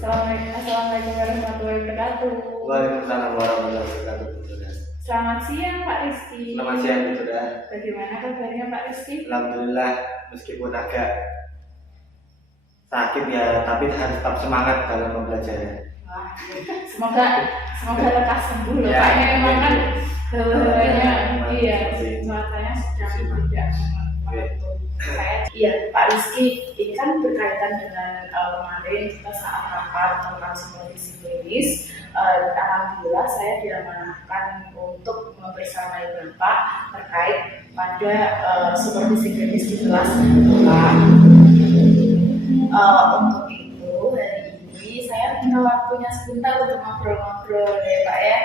Assalamualaikum warahmatullahi wabarakatuh. Waalaikumsalam warahmatullahi wabarakatuh. Selamat siang Pak Rizky. Selamat siang Saudara. Bagaimana kabarnya Pak Rizky? Alhamdulillah, meskipun agak sakit ya, tapi harus tetap semangat dalam pembelajaran. Wah, semoga lekas sembuh loh Ya, Pak. Memang kan ya, iya, ya. cuacanya sedang tidak menentu. Iya Pak Rizky, ini kan berkaitan dengan kemarin kita saat rapat tentang supervisi klinis. Alhamdulillah saya diamanahkan untuk membersamai Bapak terkait pada supervisi klinis di kelas Bapak. Untuk itu hari ini saya minta waktunya sebentar untuk ngobrol-ngobrol ya Pak ya.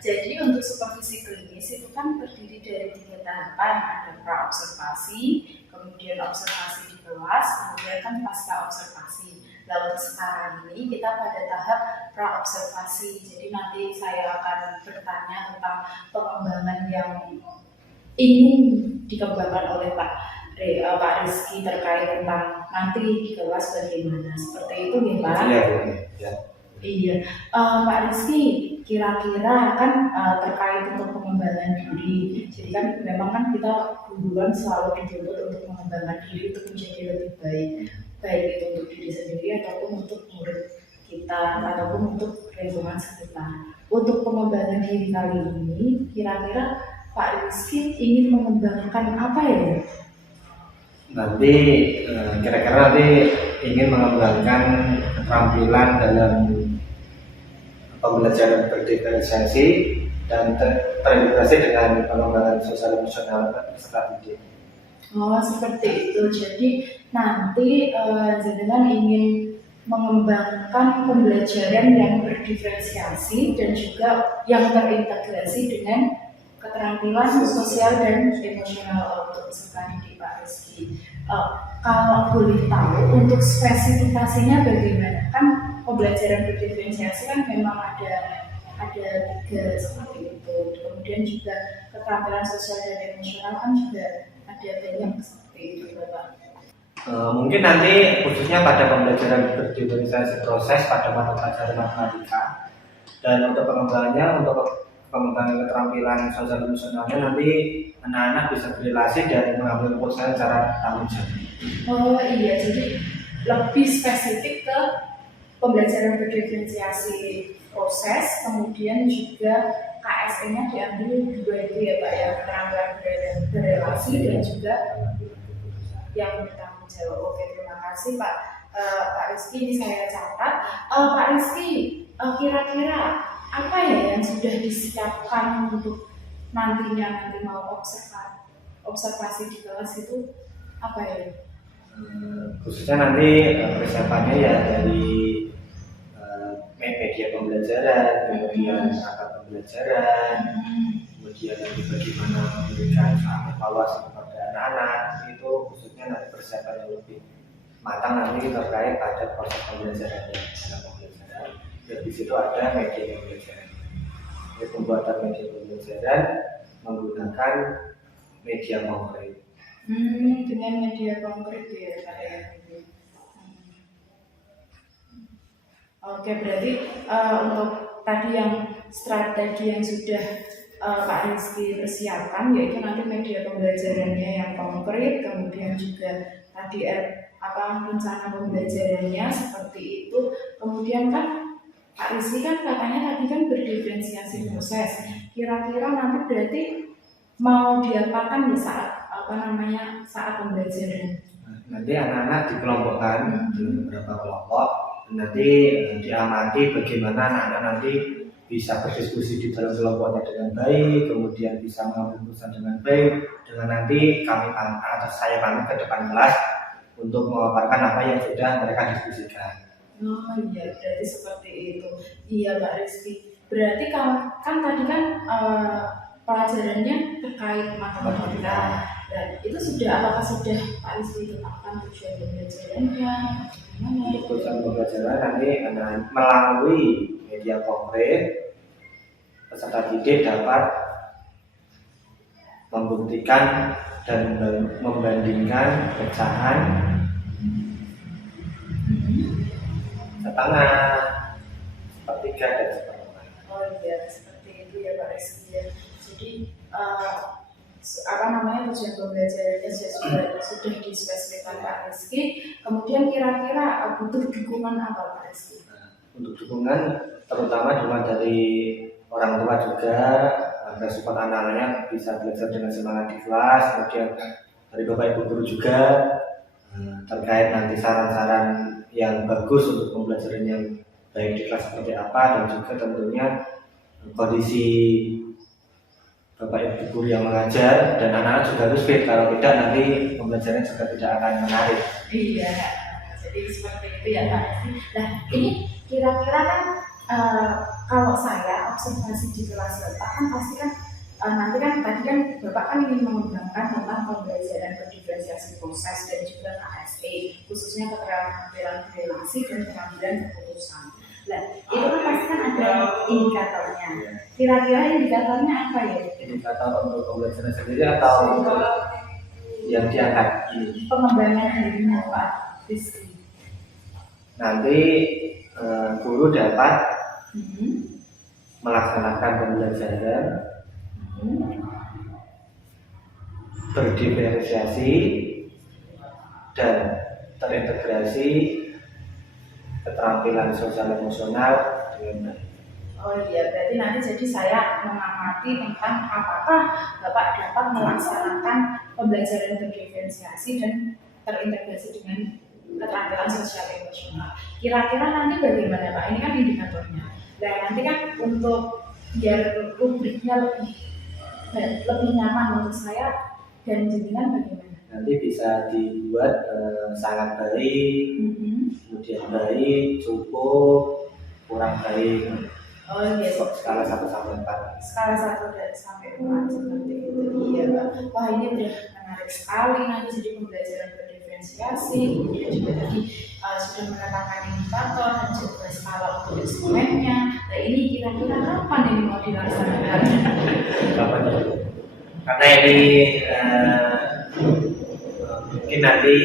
Jadi untuk supervisi klinis itu kan terdiri dari 3 tahapan, ada pra-observasi, kemudian observasi di kelas, kemudian kan pasca observasi. Lalu sekarang ini kita pada tahap pra-observasi. Jadi nanti saya akan bertanya tentang pengembangan yang ingin dikembangkan oleh Pak Rizky terkait tentang nanti di kelas bagaimana. Seperti itu nih Pak. Iya. Iya, Pak Rizky, kira-kira kan terkait untuk pengembangan diri. Jadi kan memang kan kita duluan selalu dituntut untuk mengembangkan diri untuk menjadi lebih baik itu untuk diri sendiri ataupun untuk murid kita ataupun untuk lingkungan sekitar. Untuk pengembangan diri kali ini, kira-kira Pak Rizky ingin mengembangkan apa ya? Nanti kira-kira nanti ingin mengembangkan keterampilan dalam pembelajaran berdiferensiasi dan terintegrasi dengan pengembangan sosial emosional serta didik. Oh seperti itu. Jadi nanti jenengan ingin mengembangkan pembelajaran yang berdiferensiasi dan juga yang terintegrasi dengan keterampilan sosial dan emosional untuk peserta didik Pak Rizky. Kalau boleh tahu untuk spesifikasinya bagaimana? Kan pembelajaran berdiferensiasi kan memang ada 3 seperti itu. Kemudian juga keterampilan sosial dan emosional kan juga ada banyak seperti itu, Bapak. Mungkin nanti khususnya pada pembelajaran berdiferensiasi proses pada mata pelajaran matematika, dan untuk pengembangannya, untuk pengembangan keterampilan sosial emosionalnya nanti anak-anak bisa berrelasi dan mengambil keputusan secara tanggung jawab. Oh iya, jadi lebih spesifik ke pembelajaran berdiferensiasi proses, kemudian juga KSE-nya diambil 2 itu ya Pak ya, keterampilan berrelasi dan juga yang bertanggung jawab. Oke, terima kasih Pak Rizky, ini saya catat. Pak Rizky, kira-kira apa ya yang sudah disiapkan untuk nanti mau observasi di kelas itu apa ya? Khususnya nanti persiapannya ya dari media pembelajaran, kemudian perangkat pembelajaran, kemudian nanti bagaimana memberikan evaluasi kepada anak-anak. Itu khususnya nanti persiapan yang lebih matang nanti terkait pada proses pembelajaran dalam pembelajaran. Dan di situ ada media pembelajaran. Jadi pembuatan media pembelajaran menggunakan media konkret. Dengan media konkret ya Pak ya. Oke, berarti untuk tadi yang strategi yang sudah Pak Rizky persiapkan yaitu nanti media pembelajarannya yang konkret, kemudian juga tadi rencana pembelajarannya seperti itu. Kemudian kan Pak Rizky kan katanya tadi kan berdiferensiasi proses. Kira-kira nanti berarti mau diapakan di saat saat pembelajaran? Nanti anak-anak dikelompokkan dalam beberapa kelompok. Nanti diamati bagaimana anak-anak nanti bisa berdiskusi di dalam kelompoknya dengan baik, kemudian bisa mengambil keputusan dengan baik. Dengan nanti saya pamit ke depan kelas untuk memaparkan apa yang sudah mereka diskusikan. Oh iya, berarti seperti itu. Iya Pak Rizky. Berarti kan tadi kan pelajarannya terkait matematika. Dan itu apakah sudah Pak Rizky tetapkan tujuan pembelajarannya? Tujuan pembelajaran nanti melalui media konkret, peserta didik dapat membuktikan dan membandingkan pecahan serta setengah, sepertiga dan seperempat. Oh iya, seperti itu ya Pak Rizky ya. Jadi apa namanya tujuan pembelajarannya sudah dispesifikkan Pak Rizky. Kemudian kira-kira butuh dukungan apa Pak Rizky? Untuk dukungan terutama cuma dari orang tua juga, agar supaya anak-anaknya bisa belajar dengan semangat di kelas, kemudian dari Bapak Ibu guru juga terkait nanti saran-saran yang bagus untuk pembelajaran yang baik di kelas seperti apa, dan juga tentunya kondisi Bapak Ibu guru yang mengajar dan anak-anak juga harus fit, kalau tidak nanti pembelajaran juga tidak akan menarik. Iya, jadi seperti itu ya Pak Rizky. Nah ini kira-kira kan kalau saya observasi di kelas Bapak kan pasti kan nanti kan tadi kan Bapak kan ingin mengembangkan tentang pembelajaran berdiferensiasi proses dan juga KSE, khususnya keterampilan relasi dan keterampilan keputusan. Nah itu kan pasti kan ada indikatornya. Kira-kira indikatornya apa ya? Indikator untuk pembelajaran sendiri atau yang diangkat ini? Pengembangan dirinya Pak Rizky. Nanti guru dapat melaksanakan pembelajaran berdiferensiasi dan terintegrasi keterampilan sosial emosional dengan baik. Oh iya, berarti nanti jadi saya mengamati tentang apakah Bapak dapat melaksanakan pembelajaran berdiferensiasi dan terintegrasi dengan keterampilan sosial emosional. Kira-kira nanti bagaimana Pak? Ini kan indikatornya. Nah nanti kan untuk biar rubriknya lebih nyaman untuk saya dan jenengan bagaimana? Nanti bisa dibuat sangat baik, kemudian baik, cukup, kurang baik. Oh iya, skala 1 sampai 4. Skala 1 dan sampai 4 seperti itu. Iya Pak. Wah ini udah menarik sekali. Nanti jadi pembelajaran berdiferensiasi, kemudian juga tadi sudah menetapkan indikator dan juga skala untuk instrumennya. Nah ini kira-kira kapan ini mau dilaksanakan? Kapan ya? Karena ini mungkin nanti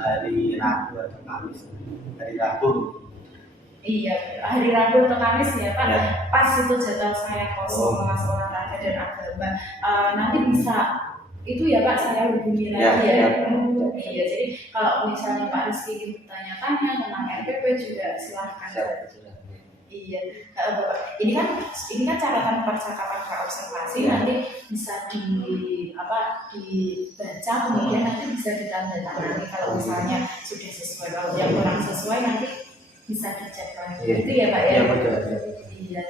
hari Rabu atau Kamis. Hari Rabu. Iya, hari Rabu atau Kamis ya Pak. Ya. Pas itu jadwal saya kosong kelas olahraga dan agama. Nanti bisa itu ya Pak, saya hubungi lagi ya. Iya, jadi kalau misalnya Pak Rizky ingin bertanya-tanya tentang RPP juga silahkan. Iya, Bapak. Ini kan catatan percakapan praobservasi nanti bisa dibaca, kemudian nanti bisa ditandatangani kalau misalnya sudah sesuai. Kalau yang kurang sesuai nanti bisa dicek lagi. Itu ya Pak ya. Iya betul. Iya.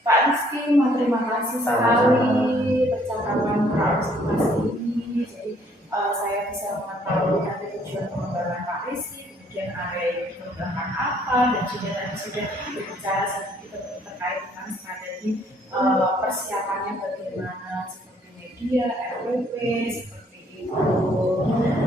Pak Rizky, terima kasih sekali percakapan praobservasi ini. Jadi saya bisa mengetahui nanti tujuan pengembangan Pak Rizky, kemudian area yang dikembangkan apa, dan juga tadi sudah berbicara sedikit terkait dengan strategi persiapannya bagaimana, seperti media, RWP, seperti itu.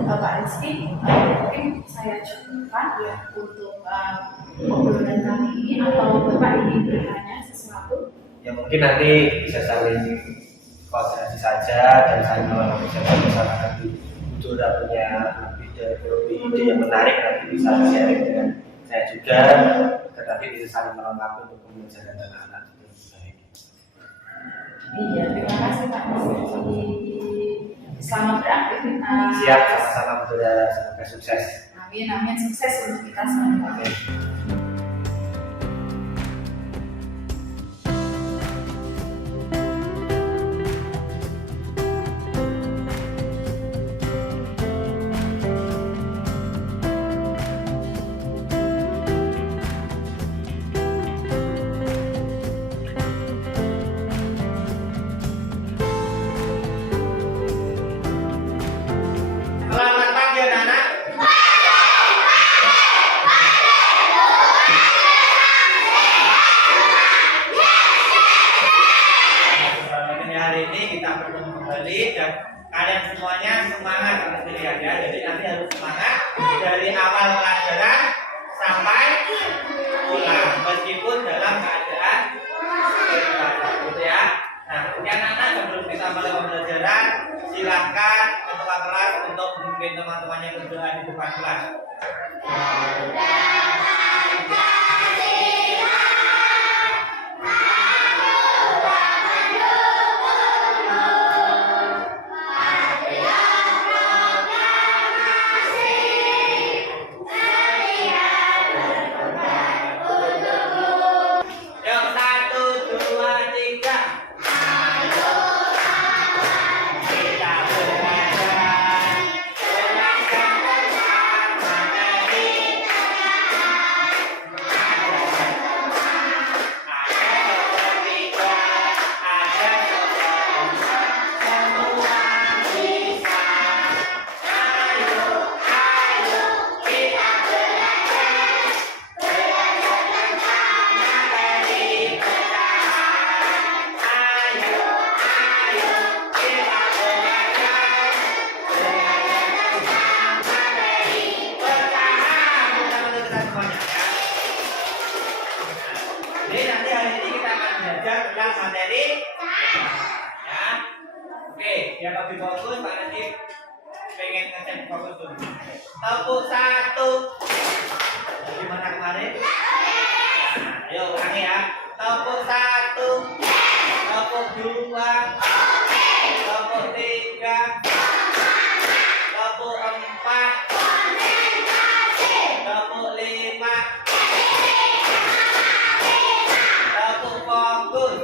Pak Rizky, mungkin saya cukupkan ya untuk obrolan kali ini, atau Bapak ingin bertanya sesuatu? Ya mungkin nanti bisa saling koordinasi saja dan saling melengkapi saja, misalnya nanti sudah punya lebih ide yang menarik, nanti bisa sharing dengan saya juga, dan nanti bisa saling melengkapi untuk pembelajaran anak-anak yang baik. Iya, terima kasih Pak Rizky. Selamat beraktivitas. Siap, sama-sama saudara, semoga sukses. Amin, amin, sukses untuk kita semua. Amin. Selamat pagi anak-anak. Hari ini kita bertemu kembali dan kalian semuanya semangat harus dilihat ya. Jadi nanti harus semangat dari awal pelajaran sampai pulang, meskipun dalam keadaan gitu ya. Nah, ini anak-anak sebelum kita mulai pembelajaran, silakan ketua kelas untuk memimpin teman-temannya berdoa di depan kelas. satu. Gimana kemarin? Nah, ayo ulangi ya. Tepuk satu, tepuk dua, tepuk tiga, tepuk empat, tepuk lima, tepuk fokus.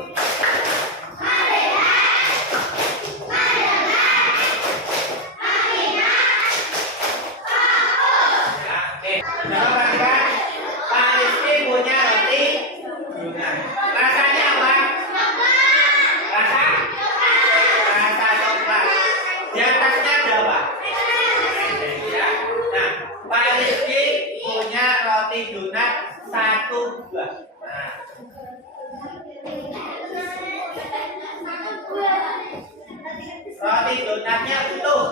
Coba perhatikan, Pak Rizky punya roti donat. Rasanya apa? Rasa coklat. Di atasnya ada apa? Ya. Nah, Pak Rizky punya roti donat satu buah. Nah. Roti donatnya utuh.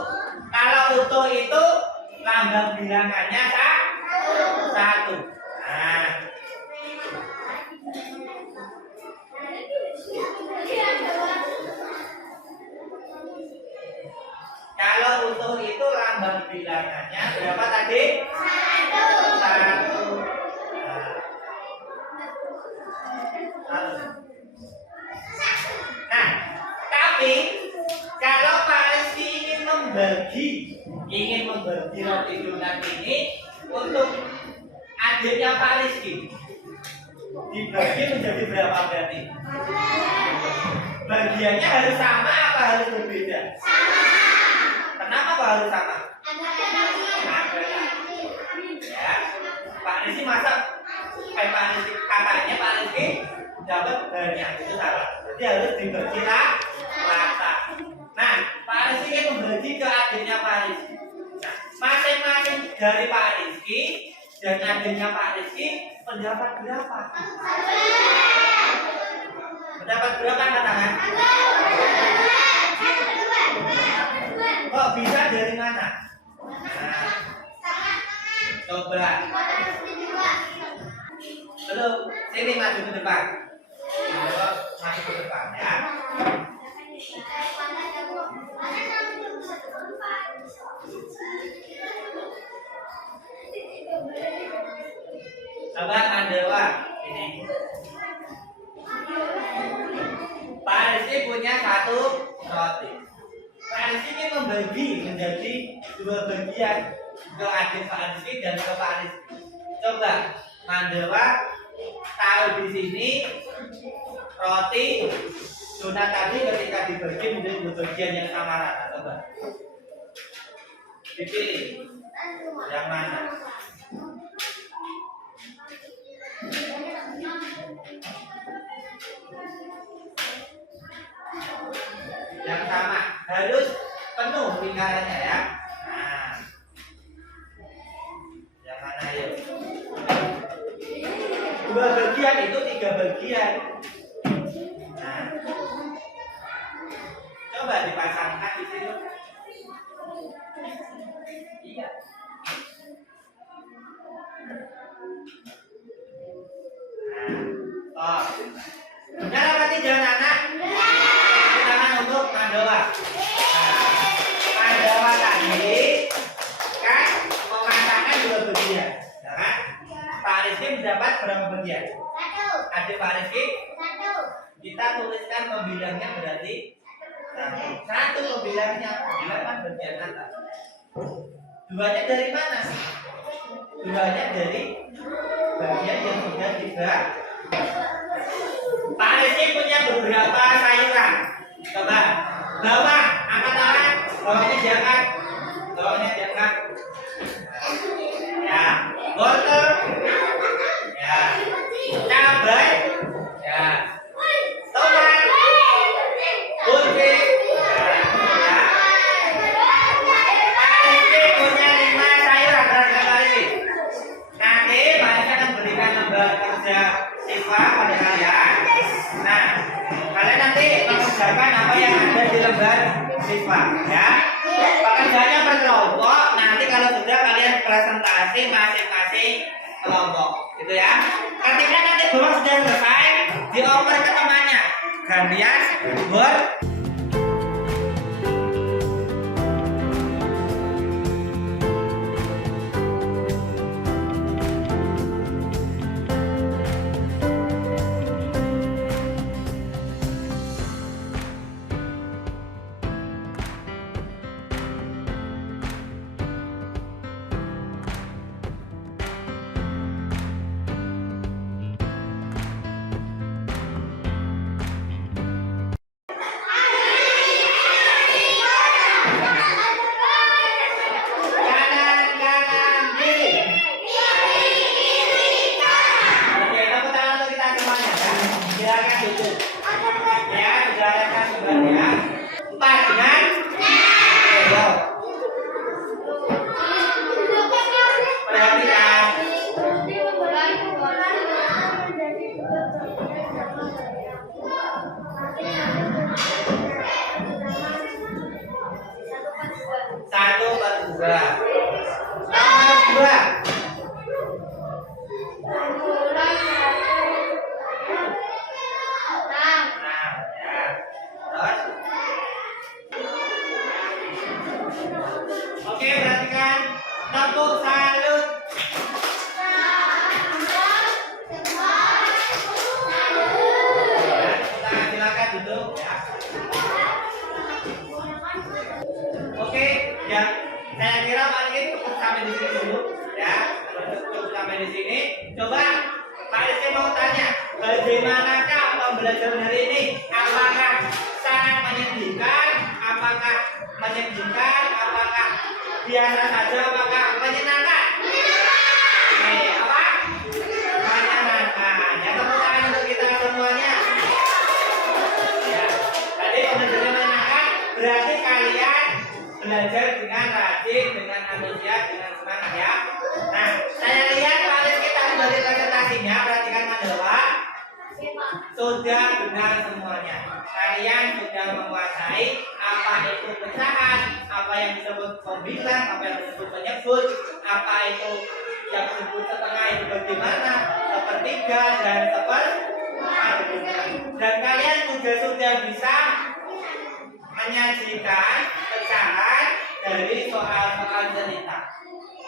Kalau utuh itu lambang bilangannya satu. Nah, kalau utuh itu lambang bilangannya berapa tadi? Satu. Nah, tapi kalau Pak Rizky ingin membagi roti donat ini untuk adiknya Pak Rizky, dibagi menjadi berapa berarti? Bagiannya harus sama apa harus berbeda? Kenapa kok harus sama? Ya, Pak Rizky masak, kakaknya Pak Rizky dapat banyak, itu salah. Jadi harus dibagi rata. Nah, Pak Rizky membagi ke adiknya Pak Rizky. Nah, masing-masing dari Pak Rizky dan adiknya Pak Rizky pendapat berapa? Pendapat berapa katakan? Kok bisa dari mana? Nah, coba. Belum, sini maju ke depan. Maju ke depan ya. Coba Mandewa ini. Pak Rizky punya satu roti. Pak Rizky ini membagi menjadi dua bagian, ke adik Pak Rizky dan ke Pak Rizky. Coba Mandewa tahu di sini roti donat tadi ketika dibagi menjadi dua bagian yang sama rata. Coba dipilih yang mana? Yang sama harus penuh lingkarannya ya. Nah, yang mana yuk? Dua bagian itu tiga bagian. Nah, coba dipasangkan di sini. Iya. Nah, benar apa tidak anak? Tangan untuk Mandewa. Mandewa tadi kan memasangkan dua bagian, ya kan? Pak Rizky mendapat berapa bagian? Adik Pak Rizky? Kita tuliskan pembilangnya berarti satu pembilangnya, pembilangan bagian atas. Duanya dari mana? Duanya dari bagian yang sudah dibagi. Pak Rizky punya beberapa sayuran. Coba bawah, angkat tangan, bawahnya diangkat, bawahnya diangkat. Ya, wortel, ya, cabai, ya, tomat, buncis, ya. Pak Rizky punya 5 sayuran. Perhatikan Pak Rizky. Nanti Pak Rizky akan berikan lembar kerja siswa pada kalian. Nah, kalian nanti mengerjakan apa yang ada di lembar siswa, ya. Pekerjaannya berkelompok. Nanti kalau sudah kalian presentasi masing-masing kelompok, gitu ya. Ketika nanti buat sudah selesai, dioper ke temannya. Gantian buat di sini. Coba Pak Rizky mau tanya, bagaimanakah pembelajaran hari ini? Apakah sangat menyedihkan? Apakah menyedihkan? Apakah biasa saja? Apakah menyenangkan? Apa? Menyenangkan. Ya, tepuk tangan untuk kita semuanya. Ya, tadi pembelajaran menyenangkan berarti kalian belajar dengan rajin, dengan antusias, dengan semangat ya. Nah, saya lihat Pak Rizky tadi dari presentasinya, perhatikan Mandala. Sudah benar semuanya. Kalian sudah menguasai apa itu pecahan, apa yang disebut pembilang, apa yang disebut penyebut, apa itu yang disebut setengah itu bagaimana, sepertiga dan seperempat. Dan kalian juga sudah bisa menyajikan pecahan dari soal-soal cerita.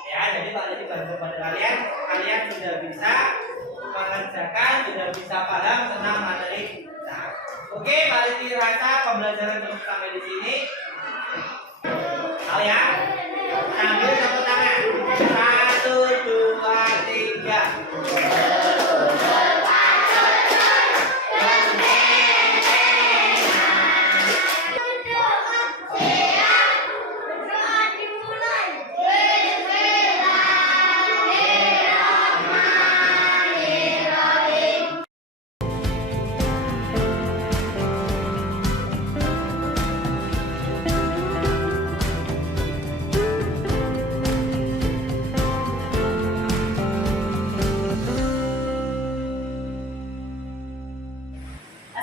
Ya, jadi Pak Rizky bantu pada kalian, kalian sudah bisa mengerjakan, sudah bisa paham tentang materi kita. Oke, Pak Rizky rasa pembelajaran cukup sampai di sini. Tahu ya? Sambil tepuk tangan. 1, 2, 3.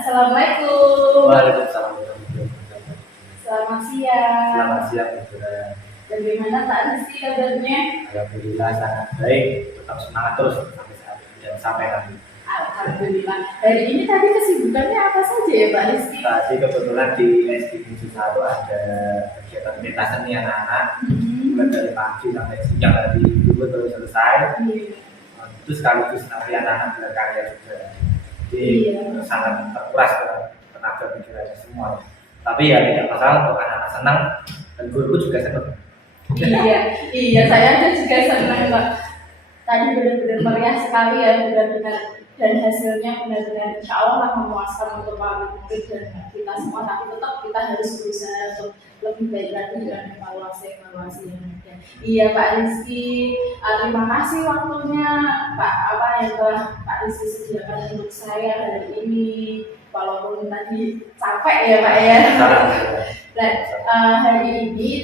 Assalamualaikum. Waalaikumsalam warahmatullahi wabarakatuh. Selamat siang. Selamat siang, Bu. Bagaimana Pak Rizky kabarnya? Alhamdulillah sangat baik, tetap semangat terus sampai saat ini dan sampai nanti. Alhamdulillah. Hari ini tadi kesibukannya apa saja ya Pak Rizky? Tadi kebetulan di SDG 1 ada kegiatan pentas seni anak-anak, mulai dari pagi sampai siang tadi dulu baru selesai. Itu sekaligus nanti anak-anak berkarya juga. Jadi sangat terkuras tenaga pikirannya semua. Tapi ya tidak masalah untuk anak-anak senang dan guru juga senang. Iya, saya aja juga senang Pak. Tadi benar-benar meriah sekali ya, benar-benar, dan hasilnya benar-benar insya Allah memuaskan untuk para murid dan kita semua. Tapi tetap kita harus berusaha untuk lebih baik lagi dengan evaluasi yang ada. Iya Pak Rizky, terima kasih waktunya Pak yang telah Pak Rizky sediakan untuk saya hari ini. Walaupun tadi capek ya Pak ya. Dan hari ini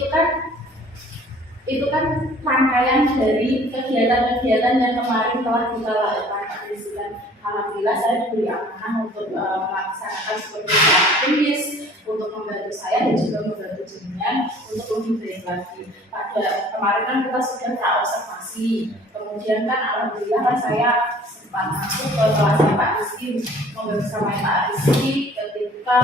itu kan rangkaian dari kegiatan-kegiatan yang kemarin telah kita lakukan Pak Rizky. Alhamdulillah saya diberi amanah untuk melaksanakan seperti aktivis untuk membantu saya dan juga membantu jenengan untuk lebih baik lagi. Pada kemarin kan kita sudah praobservasi, kemudian kan alhamdulillah kan saya sempat masuk ke kelasnya Pak Rizky, bersama Pak Rizky ketika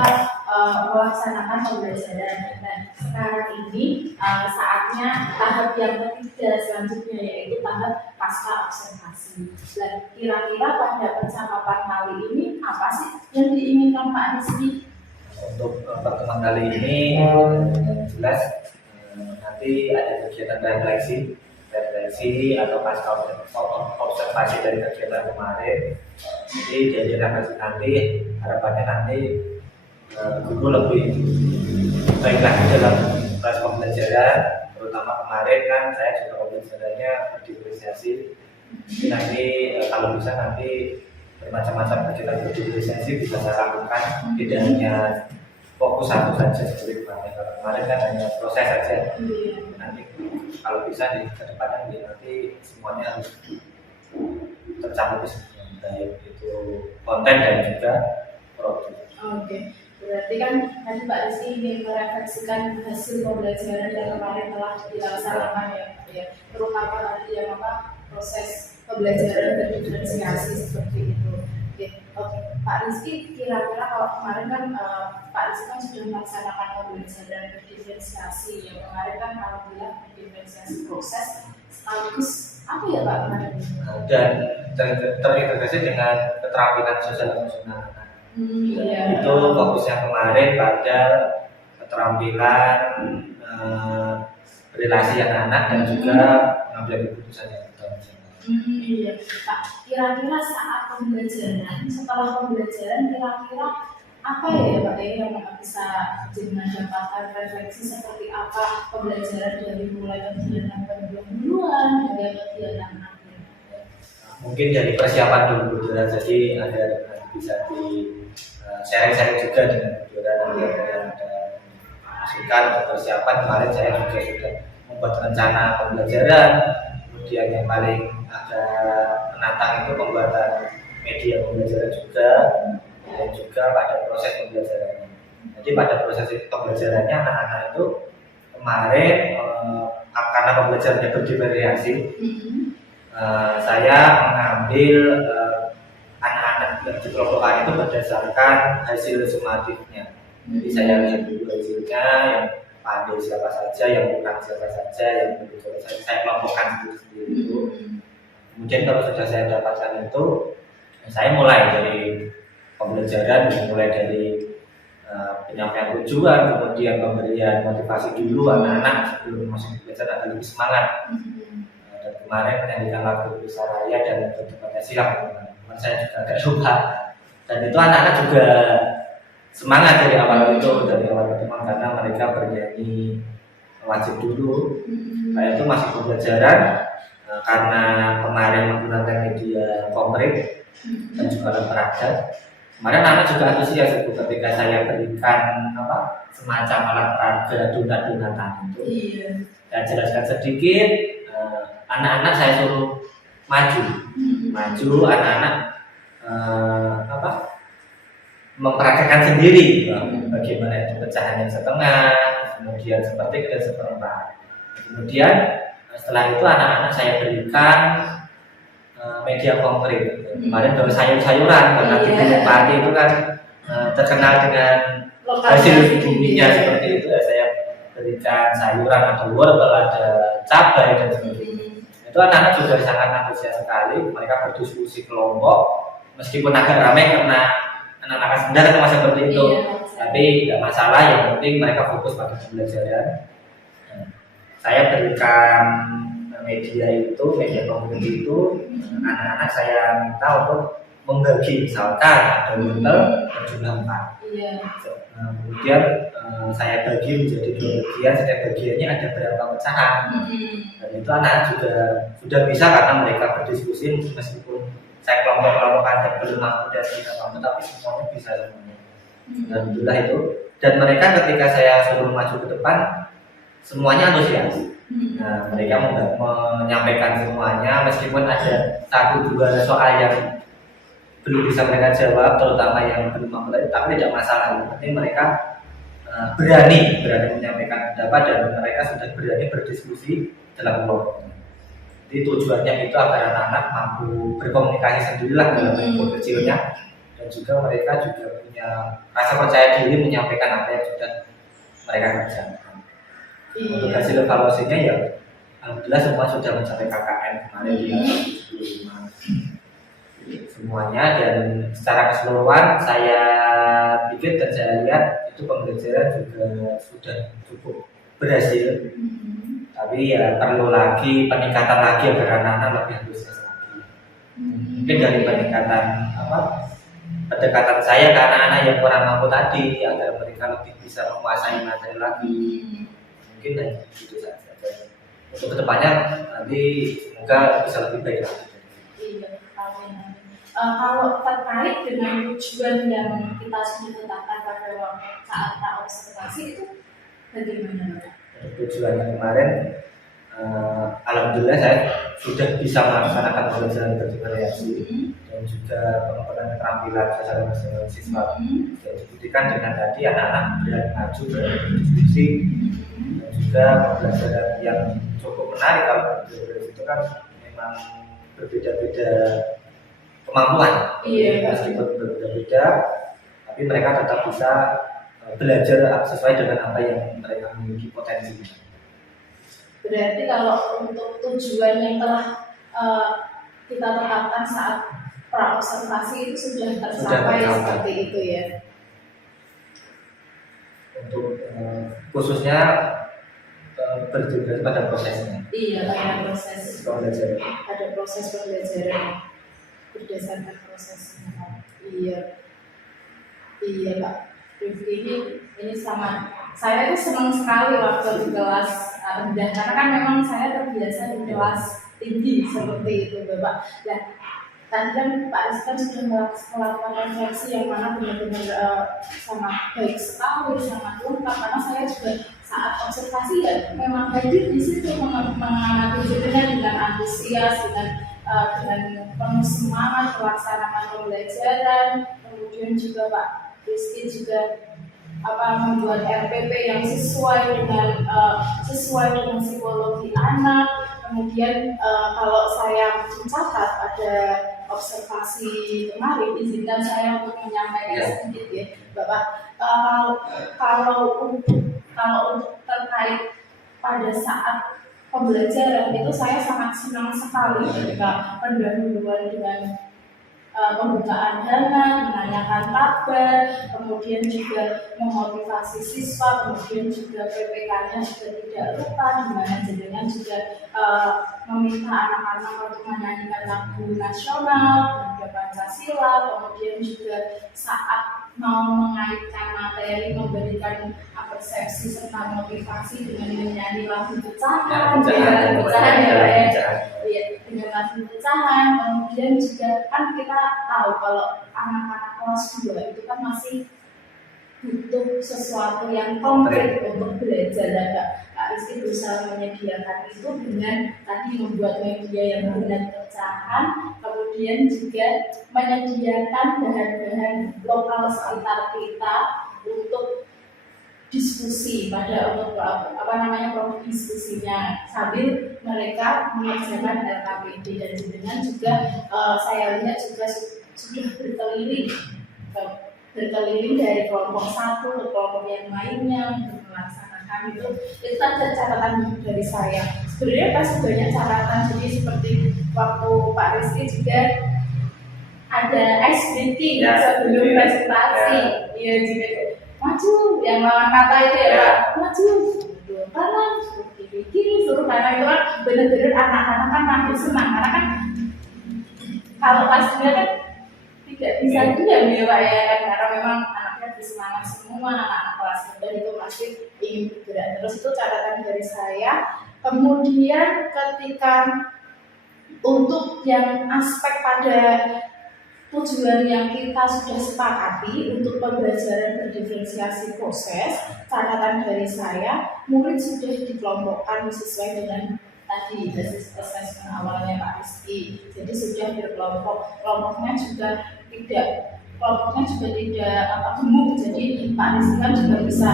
melaksanakan pembelajaran. Dan sekarang ini saatnya tahap yang ketiga selanjutnya, yaitu tahap pasca observasi. Dan kira-kira pada percakapan kali ini apa sih yang diinginkan Pak Rizky? Untuk pertemuan kali ini jelas nanti ada kegiatan refleksi atau pasca observasi dari kegiatan kemarin. Jadi dari refleksi nanti harapannya nanti guru lebih baik lagi dalam proses pembelajaran. Terutama kemarin kan saya juga pembelajarannya berdifferensiasi. Nanti kalau bisa nanti bermacam-macam kegiatan berdifferensiasi bisa saya lakukan, tidak hanya fokus satu saja seperti kemarin. Kalau kemarin kan hanya proses saja. Nanti kalau bisa di kedepannya nanti semuanya harus tercakup dengan baik, itu konten dan juga produk. Oke. Berarti kan tadi Pak Rizky ingin merefleksikan hasil pembelajaran yang kemarin telah dilaksanakan ya, terutama tadi yang proses pembelajaran dan diferensiasi seperti itu. Oke. Pak Rizky, kira-kira kalau kemarin kan Pak Rizky kan sudah melaksanakan pembelajaran berdiferensiasi, yang kemarin kan alhamdulillah berdiferensiasi proses sekaligus apa ya Pak kemarin? Dan terintegrasi dengan keterampilan sosial emosional. Itu fokusnya kemarin pada keterampilan relasi anak-anak dan juga mengambil keputusan yang betul. Iya, Pak. Kira-kira saat pembelajaran, setelah pembelajaran, kira-kira apa ya Pak yang bisa dengan dapatkan refleksi seperti apa pembelajaran dari mulai kegiatan pendahuluan hingga kegiatan akhir? Mungkin dari persiapan dulu ya, jadi ada bisa di sharing-sharing juga dengan saudara nanti ada masukan atau persiapan. Kemarin saya juga sudah membuat rencana pembelajaran, kemudian yang paling agak menantang itu pembuatan media pembelajaran juga, dan juga pada proses pembelajarannya. Jadi pada proses pembelajarannya anak-anak itu kemarin karena pembelajarannya bervariasi, saya mengambil anak-anak yang dikelompokkan itu berdasarkan hasil sumatifnya. Jadi saya lihat dulu hasilnya, yang pandai siapa saja, yang bukan siapa saja, yang betul saya kelompokkan sendiri itu. Kemudian kalau sudah saya dapatkan itu, saya mulai dari pembelajaran, mulai dari penyampaian tujuan, kemudian pemberian motivasi dulu anak-anak sebelum masuk belajar agar lebih semangat. Dan kemarin menyanyikan lagu Bisa Raya dan Berdebatnya Silam, teman saya juga agak lupa. Dan itu anak-anak juga semangat dari awal pertemuan karena mereka bernyanyi wajib dulu. Kayak itu masih pembelajaran karena kemarin menggunakan media konkret dan juga alat peraga. Kemarin anak juga antusias itu ketika saya berikan semacam alat peraga donat-donatan itu. Saya jelaskan sedikit, anak-anak saya suruh maju anak-anak memperagakan sendiri bagaimana itu pecahan yang setengah, kemudian seperti dan seperempat. Kemudian setelah itu anak-anak saya berikan media konkret. Kemarin baru sayur-sayuran karena di Bupati itu kan terkenal dengan hasil buminya seperti itu. Saya berikan sayuran, ada wortel, ada cabai dan sebagainya. Itu anak-anak juga sangat antusias sekali. Mereka berdiskusi kelompok, meskipun agak ramai karena anak-anak sebentar sama seperti itu, tapi tidak masalah. Yang penting mereka fokus pada pembelajaran. Saya berikan media konkret itu, anak-anak saya minta untuk membagi, misalkan ada wortel berjumlah 4. Kemudian saya bagi menjadi 2 bagian, setiap bagiannya ada berapa pecahan. Dan itu anak juga sudah bisa karena mereka berdiskusi, meskipun saya kelompok-kelompokkan dan belum mampu dan tidak mampu, tapi semuanya bisa semuanya. Alhamdulillah itu. Dan mereka ketika saya suruh maju ke depan, semuanya antusias. Nah, mereka menyampaikan semuanya, meskipun ada 1-2 soal yang belum bisa mereka jawab, terutama yang belum mampu, tapi tidak masalah. Yang penting mereka berani menyampaikan pendapat dan mereka sudah berani berdiskusi dalam kelompok. Jadi tujuannya itu agar anak-anak mampu berkomunikasi sendirilah dalam lingkup kecilnya, dan juga mereka juga punya rasa percaya diri menyampaikan apa yang sudah mereka kerjakan. Untuk hasil evaluasinya ya alhamdulillah semua sudah mencapai KKM kemarin di 75 semuanya, dan secara keseluruhan saya pikir dan saya lihat itu pembelajaran juga sudah cukup berhasil. Tapi ya perlu lagi peningkatan lagi agar anak-anak lebih antusias lagi. Mungkin dari peningkatan pendekatan saya ke anak-anak yang kurang mampu tadi, agar mereka lebih bisa menguasai materi lagi. Mungkin hanya itu saja. Untuk kedepannya nanti semoga bisa lebih baik lagi. Kalau terkait dengan tujuan yang kita sudah tetapkan pada saat observasi itu bagaimana Pak? Tujuannya kemarin, alhamdulillah saya sudah bisa melaksanakan pembelajaran bervariasi dan juga pengembangan keterampilan secara nasional siswa. Saya dibuktikan dengan tadi anak-anak berani maju, berani berdiskusi, dan juga pembelajaran yang cukup menarik. Kalau belajar itu kan memang berbeda-beda kemampuan, meskipun berbeda-beda, tapi mereka tetap bisa belajar sesuai dengan apa yang mereka memiliki potensi. Berarti kalau untuk tujuan yang telah kita tetapkan saat praobservasi itu sudah tercapai seperti itu ya. Untuk khususnya bertugas pada prosesnya. Iya, pada proses Pembelajaran. ada proses pembelajaran berdasarkan prosesnya. Iya, iya Pak Rifki, ini sama saya tuh senang sekali waktu di kelas rendah karena kan memang saya terbiasa di kelas tinggi seperti itu Bapak. Nah, tadi kan Pak Rizky kan sudah melakukan refleksi yang mana benar-benar sangat baik sekali, sangat lengkap karena saya juga saat observasi ya memang hadir di situ mengamati dengan antusias dengan penuh semangat melaksanakan pembelajaran. Kemudian juga Pak Rizky juga membuat RPP yang sesuai dengan psikologi anak. Kemudian kalau saya mencatat ada observasi kemarin, izinkan saya untuk menyampaikan sedikit ya, Bapak. Kalau untuk terkait pada saat pembelajaran itu saya sangat senang sekali ketika pendahuluan dengan pembukaan halaman, menanyakan kabar, kemudian juga memotivasi siswa, kemudian juga PPK-nya juga tidak lupa, di mana jenengan juga meminta anak-anak untuk menyanyikan lagu nasional, juga Pancasila, kemudian juga saat mau mengaitkan materi, memberikan persepsi serta motivasi dengan menyanyi lagu pecahan, dengan lagu pecahan. Kemudian juga kan kita tahu kalau anak-anak kelas 2 itu kan masih butuh sesuatu yang konkret untuk belajar. Dan Kak Rizky berusaha menyediakan itu dengan tadi membuat media yang benar pecahan, kemudian juga menyediakan bahan-bahan lokal sekitar kita untuk diskusi untuk produk diskusinya sambil mereka mengerjakan LKPD. Dan dengan juga saya lihat juga sudah berkeliling dari kelompok satu ke kelompok yang lainnya untuk melaksanakan itu ada catatan dari saya. Sebenarnya pasti banyak catatan, jadi seperti waktu Pak Rizky juga ada ice breaking sebelum presentasi, iya juga maju yang lawan kata itu ya Pak, maju suruh kanan, suruh kiri, suruh kanan. Itu kan benar-benar anak-anak kan makin senang karena kan kalau pastinya kan tidak bisa diam ya Pak ya, karena memang anaknya bersemangat semua, anak-anak kelas rendah itu masih ingin bergerak terus. Itu catatan dari saya. Kemudian ketika untuk yang aspek pada tujuan yang kita sudah sepakati untuk pembelajaran berdiferensiasi proses, catatan dari saya, murid sudah dikelompokkan sesuai dengan tadi basis assessment awalnya Pak Rizky. Jadi sudah berkelompok, kelompoknya juga tidak gemuk. Jadi Pak Rizky kan juga bisa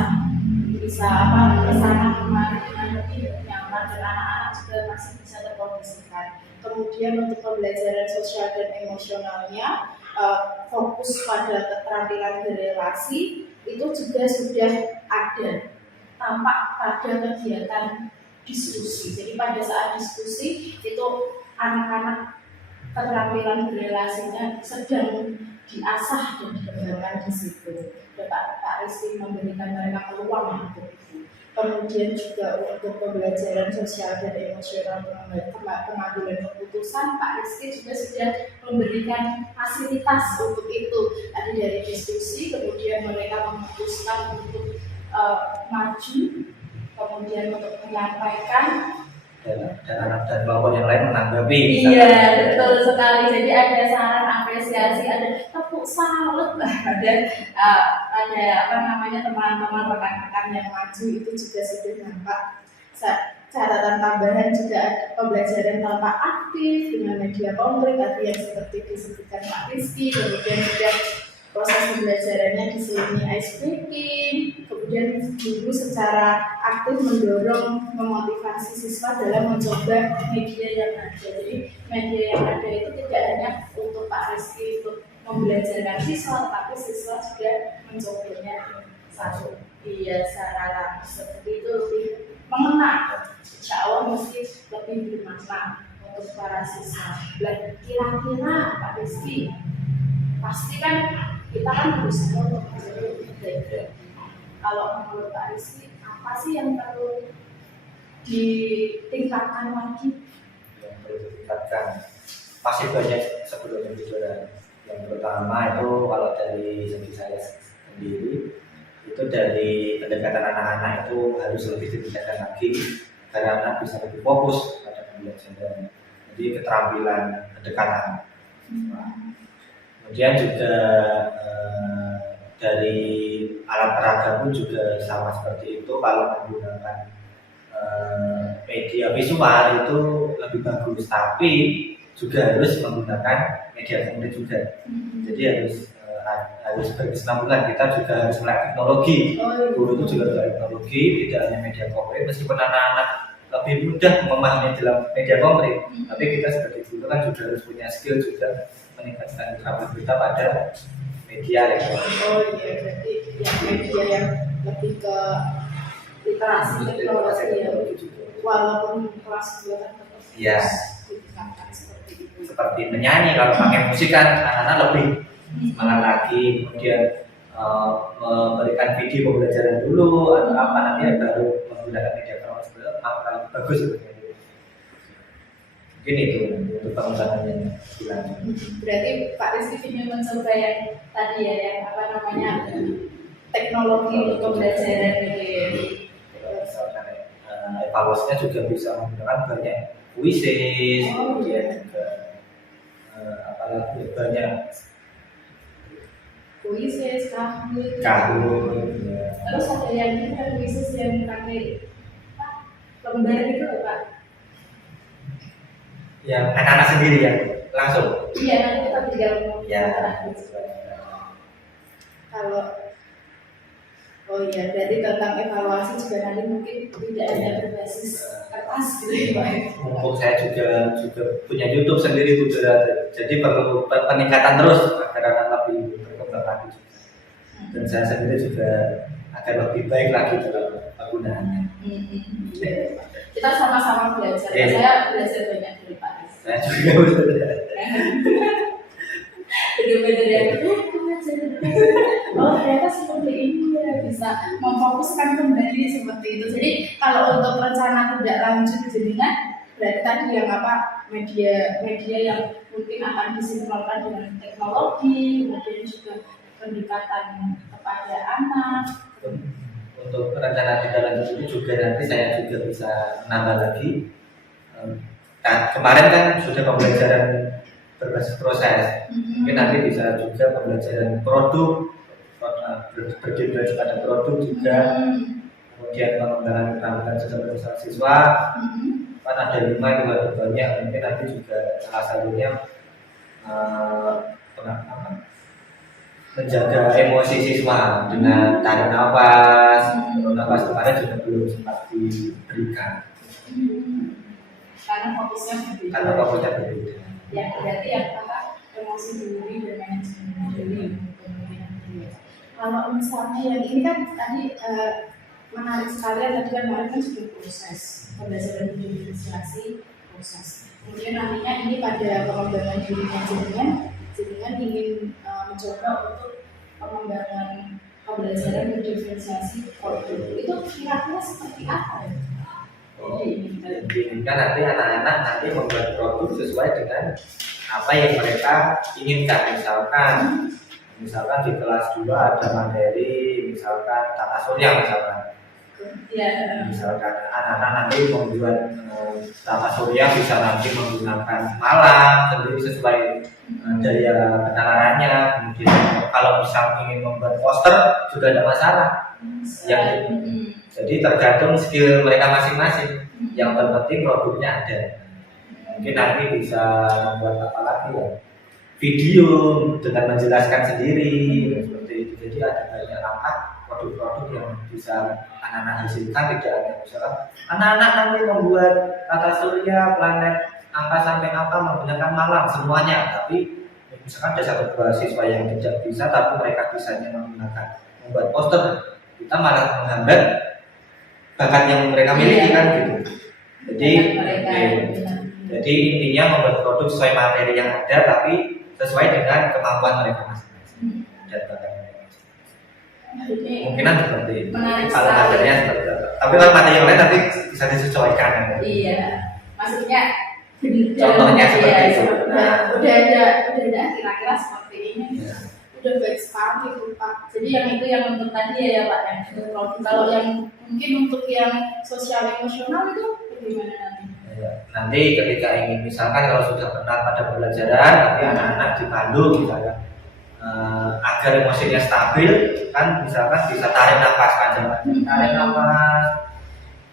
kesana kemari dengan lebih nyaman dan anak-anak juga masih bisa terkondisikan. Kemudian untuk pembelajaran sosial dan emosionalnya fokus pada keterampilan berrelasi itu juga sudah ada tampak pada kegiatan diskusi. Jadi pada saat diskusi itu anak-anak keterampilan berrelasinya sedang diasah dan dikembangkan di situ. Pak Rizky memberikan mereka peluang untuk itu. Kemudian juga untuk pembelajaran sosial dan emosional pengambilan keputusan, Pak Rizky juga sudah memberikan fasilitas untuk itu. Tadi dari diskusi, kemudian mereka memutuskan untuk maju, kemudian untuk menyampaikan dan anak dan kelompok yang lain menanggapi. Iya, betul sekali. Jadi ada saran apresiasi, ada tepuk salut, ada teman-teman rekan-rekan yang maju itu juga sudah nampak. Catatan tambahan juga ada pembelajaran tanpa aktif dengan media konkret tadi yang seperti disebutkan Pak Rizky. Kemudian juga proses pembelajarannya diselingi ice breaking. Kemudian guru secara aktif mendorong, memotivasi siswa dalam mencoba media yang ada. Jadi media yang ada itu tidak hanya untuk Pak Rizky untuk membelajarkan siswa, tapi siswa juga mencobanya secara langsung. Seperti itu lebih mengena. Insya Allah mesti lebih bermakna untuk para siswa. Dan kira-kira Pak Rizky pasti kan kita kan berusaha untuk menjadi lebih baik. Kalau menurut Pak Rizky, apa sih yang perlu ditingkatkan lagi? Yang perlu ditingkatkan pasti banyak sebelumnya juga. Yang pertama itu kalau dari segi saya sendiri itu dari pendekatan anak-anak itu harus lebih ditingkatkan lagi karena anak bisa lebih fokus pada pembelajaran. Jadi keterampilan pendekatan. Kemudian juga dari alat peraga pun juga sama seperti itu. Kalau menggunakan media visual itu lebih bagus, tapi juga harus menggunakan media konkret juga. Jadi harus berkesinambungan. Kita juga harus melek teknologi. Guru itu juga melek teknologi, tidak hanya media konkret. Meskipun anak-anak lebih mudah memahami dalam media konkret, tapi kita sebagai guru kan juga harus punya skill juga meningkatkan keterampilan kita pada media elektronik. Oh iya, berarti yang media yang lebih ke literasi teknologi ya. Walaupun kelas 2 kan tetap Iya. ditingkatkan seperti itu. Seperti menyanyi, kalau pakai musik kan anak-anak lebih semangat lagi. Kemudian memberikan video pembelajaran dulu atau apa nanti baru menggunakan media elektronik akan bagus sebenarnya. Mungkin itu untuk pengembangannya dilanjut. Berarti Pak Rizky ingin mencoba yang tadi ya, yang apa namanya teknologi untuk pembelajaran gitu ya. Misalkan evaluasinya juga bisa menggunakan banyak quizzes, kemudian juga apalagi banyak Quizzes, Kahoot. ya. Terus ada yang ini kan quizzes yang pakai lembar gitu loh Pak. Yang anak-anak sendiri yang langsung. Iya, nanti kita tinggal Ya. Kalau oh iya, berarti tentang evaluasi juga nanti mungkin tidak hanya berbasis kertas gitu ya Pak. Mumpung saya juga punya YouTube sendiri Bu Dora. Jadi perlu peningkatan terus agar anak lebih berkembang lagi juga. Dan saya sendiri juga agar lebih baik lagi dalam penggunaannya. Kita sama-sama belajar. Oke. Saya belajar banyak dari Pak Rizky. Saya juga benar. Bener-bener yang oh ternyata seperti ini ya, bisa memfokuskan kembali seperti itu. Jadi kalau untuk rencana tidak lanjut jenengan berarti tadi yang apa media yang mungkin akan disinkronkan dengan teknologi, kemudian juga pendekatan kepada anak. Untuk rencana tidak lanjut ini juga nanti saya juga bisa menambah lagi. Kemarin kan sudah pembelajaran berbasis proses, mungkin nanti bisa juga pembelajaran produk, berdiri pada produk juga, kemudian pengembangan keterampilan sosial siswa. Kan ada 5 itu ada banyak, mungkin nanti juga salah satunya menjaga emosi siswa dengan tarik nafas. Nafas kemarin juga belum sempat diberikan. Karena fokusnya berbeda. Karena fokusnya berbeda. Ya berarti yang apa emosi diri dan manajemen diri. Kalau misalnya yang ini kan tadi menarik sekali tadi kan kemarin kan sudah proses pembelajaran diferensiasi proses. Kemudian nantinya ini pada pengembangan dirinya jenengan ingin mencoba untuk pengembangan pembelajaran berdiferensiasi produk. Itu kira-kira seperti apa ya? Diinginkan nanti anak-anak nanti membuat produk sesuai dengan apa yang mereka inginkan. Misalkan di kelas 2 ada materi misalkan tata surya misalkan anak-anak nanti membuat tata surya bisa nanti menggunakan malam sendiri sesuai daya penalarannya. Kemudian kalau misal ingin membuat poster juga ada masalah. Jadi tergantung skill mereka masing-masing. Yang terpenting produknya ada. Mungkin nanti bisa membuat apa lagi ya? Video dengan menjelaskan sendiri seperti itu. Jadi ada banyak langkah produk-produk yang bisa anak-anak hasilkan. Tidak hanya misalkan anak-anak nanti membuat tata surya planet apa sampai apa menggunakan malam semuanya. Tapi misalkan ada satu dua siswa yang tidak bisa, tapi mereka bisanya membuat poster, kita malah menghambat bakat yang mereka miliki kan gitu. Jadi intinya membuat produk sesuai materi yang ada, tapi sesuai dengan kemampuan mereka masing-masing dan bakat mereka masing-masing. Ini Kemungkinan seperti itu. menarik Kalau sekali. materinya seperti itu. Tapi kalau materi yang lain nanti bisa disesuaikan. Iya, maksudnya Contohnya seperti iya, itu. udah ada kira-kira seperti ini. Ya. Udah baik sekali tuh Pak. Jadi yang itu yang untuk tadi ya Pak yang kalau yang mungkin untuk yang sosial emosional itu bagaimana nanti? Ya, nanti ketika ingin misalkan kalau sudah benar pada pembelajaran, tapi anak-anak dipandu misalnya agar emosinya stabil, kan misalkan bisa tarik nafas panjang, tarik nafas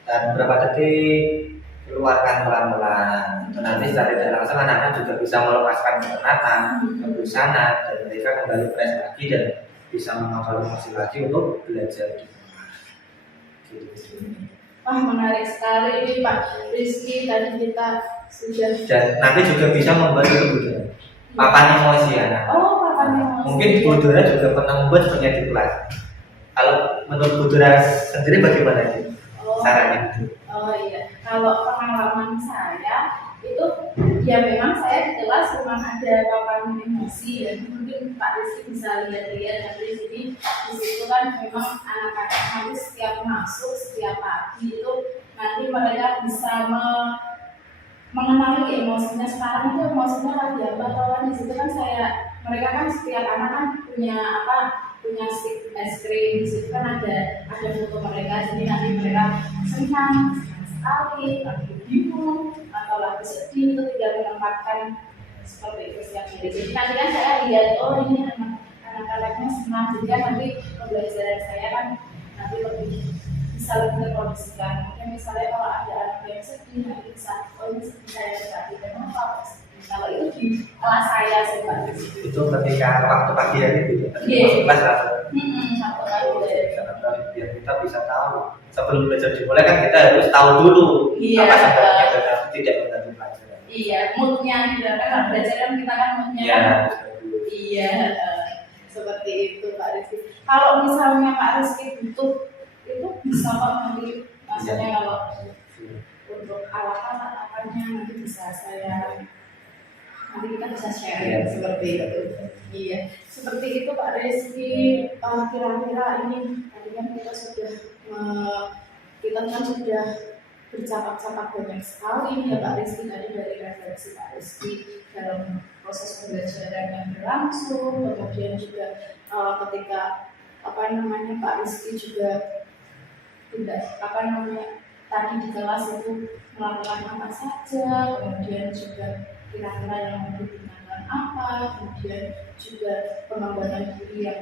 dan beberapa detik keluarkan pelan-pelan. Nanti secara tidak langsung anak-anak juga bisa melepaskan penatan, kebosanan, dan mereka kembali fresh lagi dan bisa menghafal emosi lagi untuk belajar di rumah. Gitu. Wah menarik sekali ini Pak Rizky, tadi kita sudah Dan nanti juga bisa membuat itu budaya papan emosi anak. oh papan emosi. Mungkin budaya juga pernah membuat sebenarnya di kelas. Kalau menurut budaya sendiri bagaimana ini caranya? Oh iya, kalau pengalaman saya itu ya memang saya di kelas memang ada papan emosi dan mungkin Pak Rizky bisa lihat-lihat nanti di situ kan memang anak-anak nanti setiap masuk setiap pagi itu nanti mereka bisa mengenali emosinya. Sekarang itu emosinya lagi apa atau kan di situ kan mereka kan setiap anak kan punya stick es krim, di situ kan ada foto mereka, jadi nanti mereka senang sekali, lagi bingung atau lagi sedih itu tidak menempatkan seperti itu setiap hari. Jadi nanti kan saya lihat oh ini anak-anaknya senang, jadi kan nanti pembelajaran saya kan nanti lebih bisa lebih terkondisikan. Mungkin misalnya kalau ada anak yang sedih nanti bisa oh ini sedih saya berarti kenapa kalau itu di kelas saya seperti itu. Itu ketika waktu pagi hari itu ya. Iya. Kelas langsung. Satu kali Biar kita bisa tahu sebelum belajar dimulai kan kita harus tahu dulu Iya. apa sebabnya benar tidak mengganggu pelajaran. Iya, moodnya juga kan belajar kan kita kan moodnya Iya. kan. Iya, seperti itu Pak Rizky. Kalau misalnya Pak Rizky butuh itu bisa Pak nanti maksudnya kalau untuk alat-alat apanya nanti bisa nanti kita bisa share seperti itu. Iya, seperti itu Pak Rizky. Kira-kira ini tadi kan kita kan sudah bercakap-cakap banyak sekali nih ya Pak Rizky tadi dari referensi Pak Rizky dalam proses pembelajaran yang berlangsung, kemudian juga ketika Pak Rizky juga tidak tadi di kelas itu melakukan apa saja, kemudian juga kira-kira yang mau digunakan apa, kemudian juga pengembangan diri yang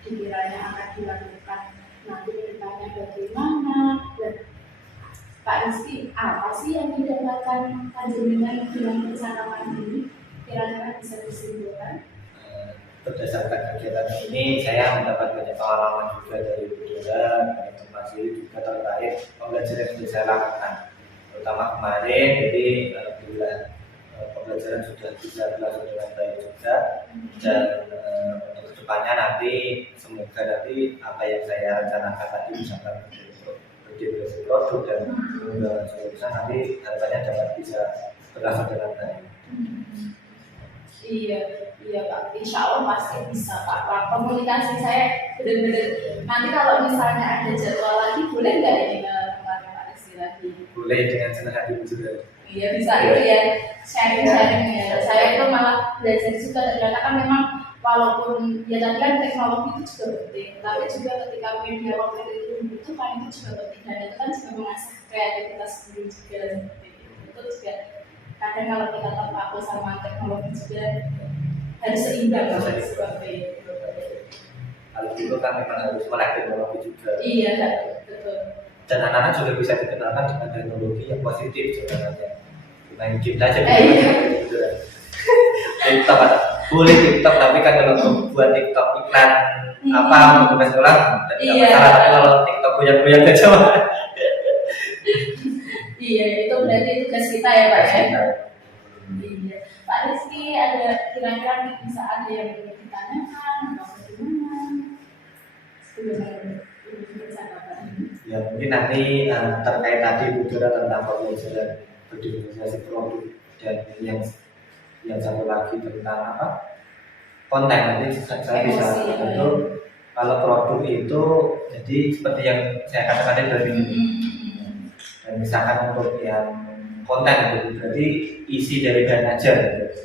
dikiranya akan dilakukan nanti kedepannya bagaimana, dan Pak Rizky apa sih yang didapatkan panjenengan dengan percakapan ini, kira-kira bisa disimpulkan? Berdasarkan kegiatan ini saya mendapat banyak pengalaman juga dari budaya dan informasi juga terkait pembelajaran yang sudah saya lakukan, terutama kemarin. Jadi alhamdulillah pembelajaran sudah bisa berlangsung dengan baik juga, dan untuk kedepannya nanti semoga nanti apa yang saya rencanakan tadi misalkan berdiskusi produk dan pengembangan solusi nanti harapannya dapat bisa berlangsung dengan baik. Iya Pak, insya Allah pasti bisa Pak. Komunikasi saya benar-benar nanti kalau misalnya ada jadwal lagi boleh nggak ini ke tempatnya Pak Rizky lagi? Boleh, dengan senang hati juga. Iya bisa itu ya, sharing ya. Saya itu malah belajar juga ternyata kan memang walaupun ya tadi kan teknologi itu juga penting, tapi juga ketika media online itu dibutuhkan itu juga penting, dan itu kan juga mengasah kreativitas sendiri juga seperti itu. Itu juga kadang kalau kita terpaku sama teknologi juga harus seimbang seperti itu. Kalau dulu kan memang harus melek teknologi juga. Iya betul. Dan anak-anak juga bisa dikenalkan dengan teknologi yang positif sebenarnya. Main game saja. TikTok ada. Boleh TikTok, tapi kan kalau buat TikTok iklan apa untuk sekolah tidak masalah. Tapi kalau TikTok goyang-goyang aja. Iya, itu berarti tugas kita ya Pak ya. Iya. Pak Rizky, ada kira-kira bisa ada yang ingin ditanyakan atau bagaimana? Ya mungkin nanti terkait tadi bicara tentang pembelajaran berdiskusi produk dan yang satu lagi tentang apa konten, nanti saya bisa tentu Kalau produk itu jadi seperti yang saya katakan tadi, dan misalkan untuk yang konten itu berarti isi dari bahan ajar.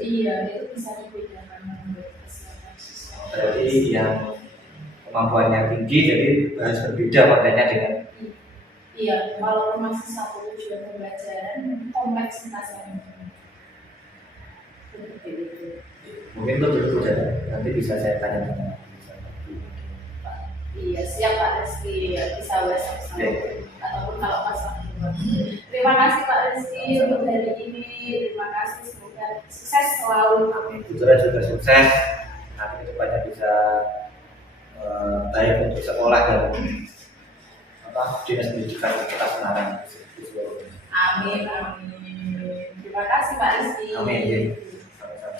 Iya, itu bisa dibedakan menurut kesiapan siswa. Berarti yang kemampuannya tinggi jadi harus berbeda kontennya dengan. Iya, kalau masih satu tujuan pembelajaran kompleksitasnya seperti itu. Mungkin itu dulu nanti bisa saya tanya. Iya, siap Pak Rizky, bisa WhatsApp sama ataupun kalau pas waktu. Terima kasih Pak Rizky untuk hari ini. Terima kasih, semoga sukses selalu. Putra juga sukses. Nanti kedepannya bisa baik untuk sekolah dan dinas pendidikan Kota Semarang. Amin, amin. Terima kasih Pak Rizky. Amin. Sama-sama.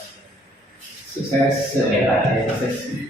Sukses. Amin, Pak. Sukses.